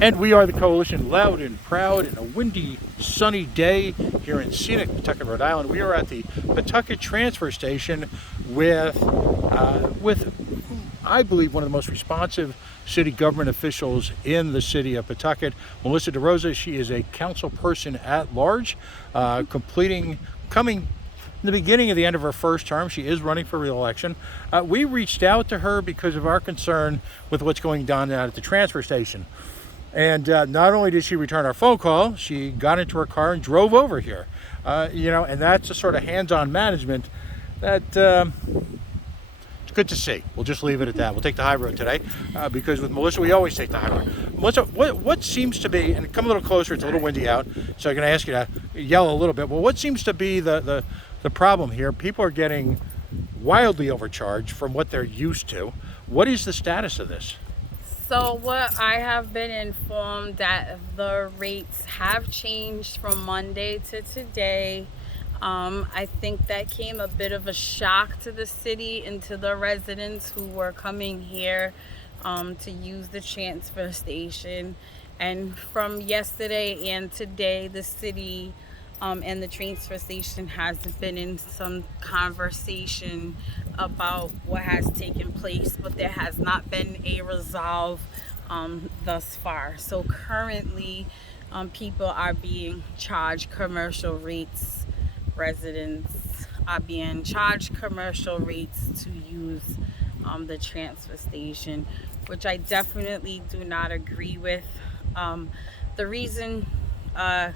And we are the Coalition, loud and proud, in a windy, sunny day here in scenic Pawtucket, Rhode Island. We are at the Pawtucket Transfer Station with I believe, one of the most responsive city government officials in the city of Pawtucket, Melissa DeRosa. She is a council person at large, coming in the beginning of the end of her first term. She is running for re-election. We reached out to her because of our concern with what's going on out at the transfer station. And not only did she return our phone call, she got into her car and drove over here. And that's the sort of hands-on management that it's good to see. We'll just leave it at that. We'll take the high road today because with Melissa, we always take the high road. Melissa, what seems to be, and come a little closer, it's a little windy out, so I'm going to ask you to yell a little bit. Well, what seems to be the problem here? People are getting wildly overcharged from what they're used to. What is the status of this? So what I have been informed that the rates have changed from Monday to today. I think that came a bit of a shock to the city and to the residents who were coming here to use the transfer station. And from yesterday and today, the city and the transfer station has been in some conversation about what has taken place, but there has not been a resolve thus far. So currently, people are being charged commercial rates. Residents are being charged commercial rates to use the transfer station, which I definitely do not agree with. The reason I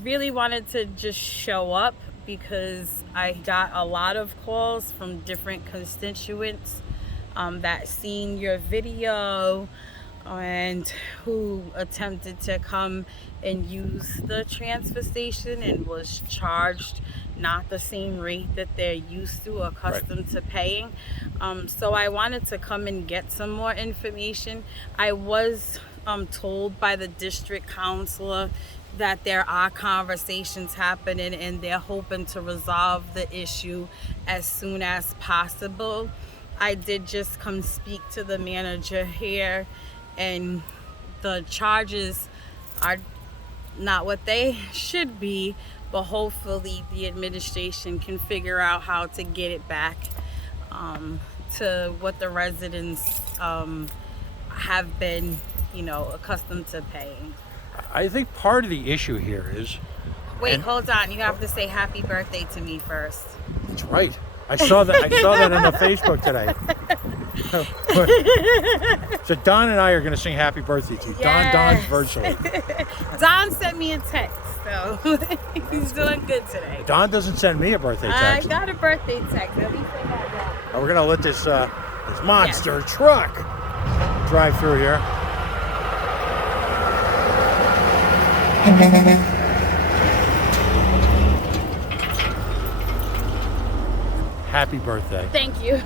really wanted to just show up because I got a lot of calls from different constituents that seen your video and who attempted to come and use the transfer station and was charged not the same rate that they're used to, accustomed to paying. So I wanted to come and get some more information. I was told by the district councilor that there are conversations happening and they're hoping to resolve the issue as soon as possible. I did just come speak to the manager here, and the charges are not what they should be, but hopefully the administration can figure out how to get it back to what the residents have been, accustomed to paying. I think part of the issue here is... Wait, hold on. You have to say happy birthday to me first. That's right. I saw that on the Facebook today. So Don and I are going to sing happy birthday to you. Yes. Don's virtually. Don sent me a text, so he's doing good today. Don doesn't send me a birthday text. I got a birthday text. Let me say that. And we're going to let this monster truck drive through here. Happy birthday. Thank you.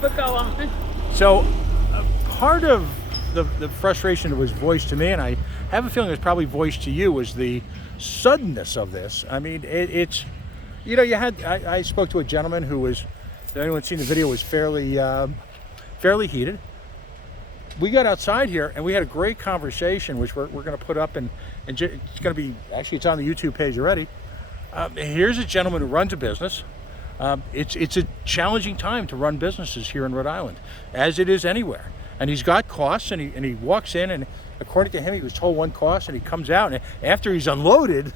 But go on. So part of the frustration that was voiced to me, and I have a feeling it was probably voiced to you, was the suddenness of this. I mean, it's, I spoke to a gentleman who was, if anyone's seen the video, was fairly heated. We got outside here and we had a great conversation, which we're going to put up, and it's going to be, actually it's on the YouTube page already. Here's a gentleman who runs a business. It's a challenging time to run businesses here in Rhode Island, as it is anywhere. And he's got costs, and he walks in, and according to him, he was told one cost, and he comes out, and after he's unloaded,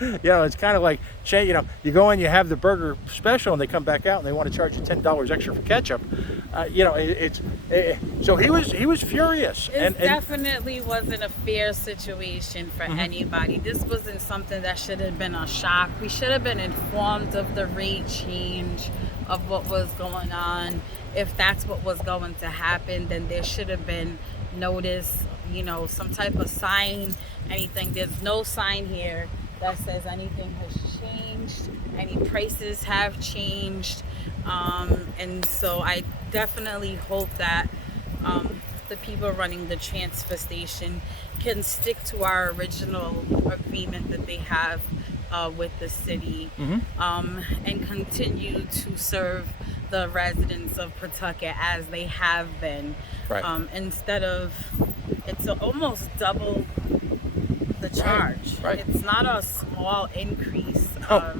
it's kind of like, you go in, you have the burger special, and they come back out, and they want to charge you $10 extra for ketchup. So he was furious. It definitely wasn't a fair situation for anybody. This wasn't something that should have been a shock. We should have been informed of the rate change, of what was going on. If that's what was going to happen, then there should have been notice, some type of sign, anything. There's no sign here that says anything has changed, any prices have changed. And so I definitely hope that the people running the transfer station can stick to our original agreement that they have with the city, and continue to serve the residents of Pawtucket as they have been. Right. Instead of, it's almost double the charge. Right. It's not a small increase. Oh.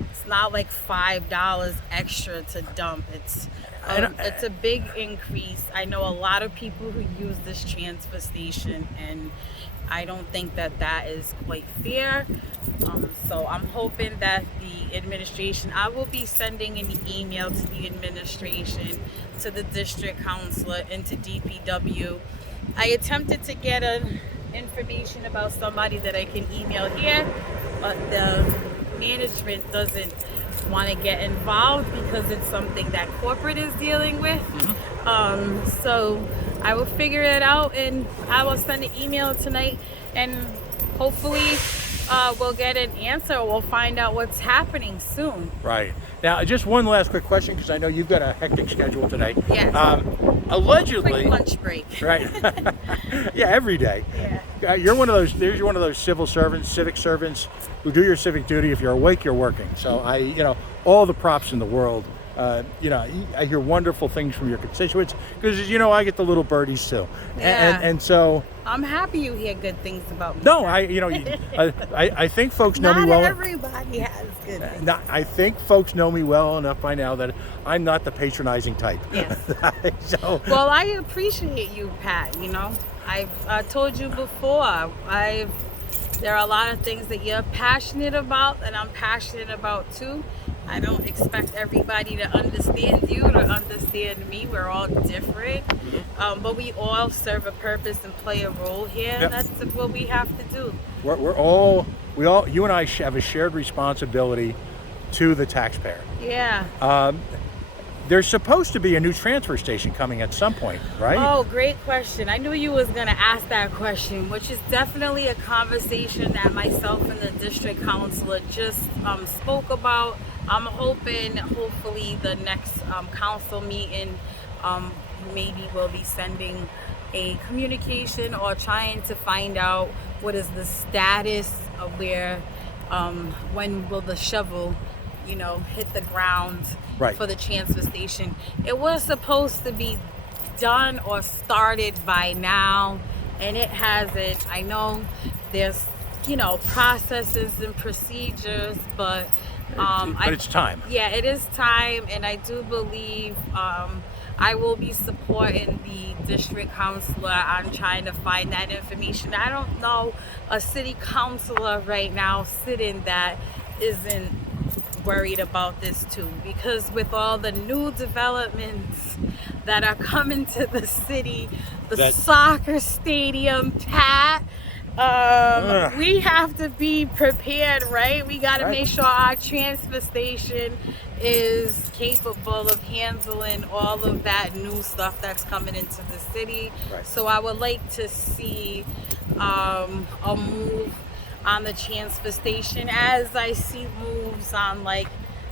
It's not like $5 extra to dump. It's a big increase. I know a lot of people who use this transfer station, and I don't think that that is quite fair. So I'm hoping that the administration, I will be sending an email to the administration, to the district councilor, and to DPW. I attempted to get information about somebody that I can email here, but the management doesn't want to get involved because it's something that corporate is dealing with. So I will figure it out, and I will send an email tonight, and hopefully we'll get an answer. We'll find out what's happening soon. Right. Now, just one last quick question, because I know you've got a hectic schedule today. Yes. Allegedly. Quick lunch break. Right. Yeah, every day. Yeah. You're one of those civic servants who do your civic duty. If you're awake, you're working. So all the props in the world. I hear wonderful things from your constituents because, I get the little birdies too. Yeah. And so. I'm happy you hear good things about me. No, I think folks know me well. Not everybody has good things. I think folks know me well enough by now that I'm not the patronizing type. Yes. So. Well, I appreciate you, Pat. I've told you before. There are a lot of things that you're passionate about, and I'm passionate about too. I don't expect everybody to understand you or understand me. We're all different, but we all serve a purpose and play a role here. Yep. That's what we have to do. You and I have a shared responsibility to the taxpayer. Yeah. There's supposed to be a new transfer station coming at some point, right? Oh, great question. I knew you was going to ask that question, which is definitely a conversation that myself and the district councilor just spoke about. I'm hopefully the next council meeting, maybe we'll be sending a communication or trying to find out what is the status of where, when will the shovel, hit the ground. Right. For the transfer station. It was supposed to be done or started by now, and it hasn't. I know there's processes and procedures, but it's time. Yeah, it is time, and I do believe I will be supporting the district councilor on trying to find that information. I don't know a city councilor right now sitting that isn't worried about this too, because with all the new developments that are coming to the city, the soccer stadium, Pat, we have to be prepared, right? We got to make sure our transfer station is capable of handling all of that new stuff that's coming into the city. Right. So I would like to see a move on the transfer station, as I see moves on like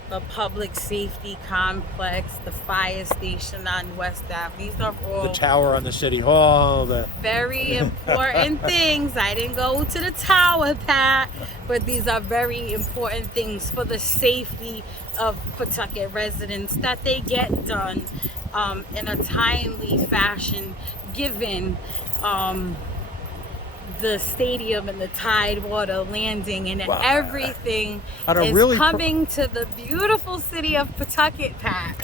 the public safety complex, the fire station on West Ave. These are all the tower on the city hall. Very important things. I didn't go to the tower, Pat, but these are very important things for the safety of Pawtucket residents, that they get done in a timely fashion, given the stadium and the Tidewater landing and everything is coming to the beautiful city of Pawtucket, Pat.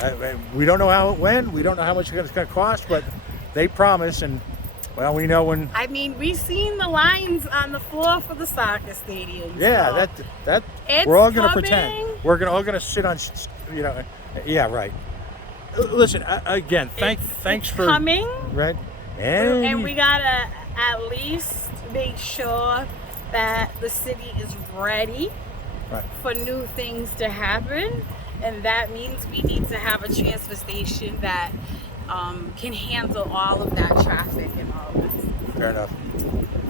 We don't know how it went. We don't know how much it's going to cost, but they promise, and well, we know when. I mean, we've seen the lines on the floor for the soccer stadium. Yeah, so that it's we're all going to coming. pretend. We're all going to sit on, Yeah, right. Listen, again, thanks for coming. Right, and we gotta at least make sure that the city is ready for new things to happen, and that means we need to have a transfer station that can handle all of that traffic and all of that. Fair enough.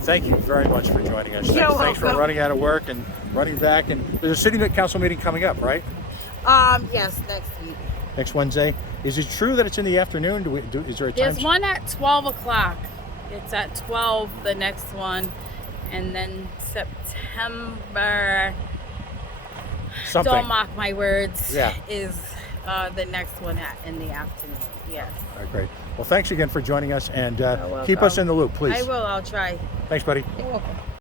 Thank you very much for joining us. Thanks for running out of work and running back. And there's a city council meeting coming up, right? Yes, next week. Next Wednesday. Is it true that it's in the afternoon? Is there a time? There's one at 12 o'clock. It's at 12, the next one. And then September, something. don't mock my words, Yeah. is the next one in the afternoon. Yes. All right, great. Well, thanks again for joining us, and You're keep us welcome. in the loop, please. I will. I'll try. Thanks, buddy. You're welcome.